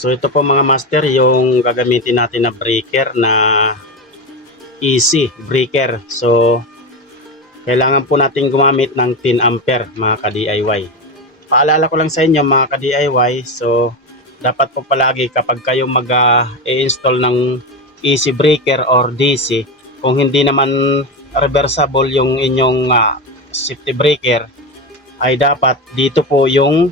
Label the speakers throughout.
Speaker 1: So ito po mga master yung gagamitin natin na breaker na easy breaker. So kailangan po natin gumamit ng 10 ampere mga ka-DIY. Paalala ko lang sa inyo mga ka-DIY, so dapat po palagi kapag kayo mag-i-install ng easy breaker or DC, kung hindi naman reversible yung inyong ah, safety breaker, ay dapat dito po yung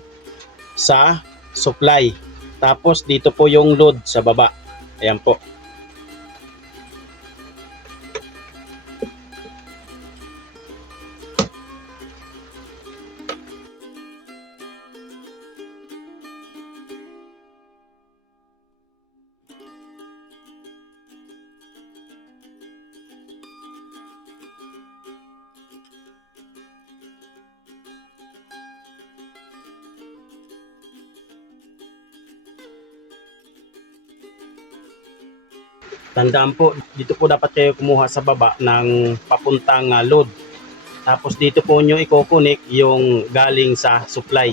Speaker 1: sa supply. Tapos dito po yung load sa baba. Ayan po. Tandaan po, dito po dapat kayo kumuha sa baba ng papuntang ah, load. Tapos dito po nyo i-connect yung galing sa supply.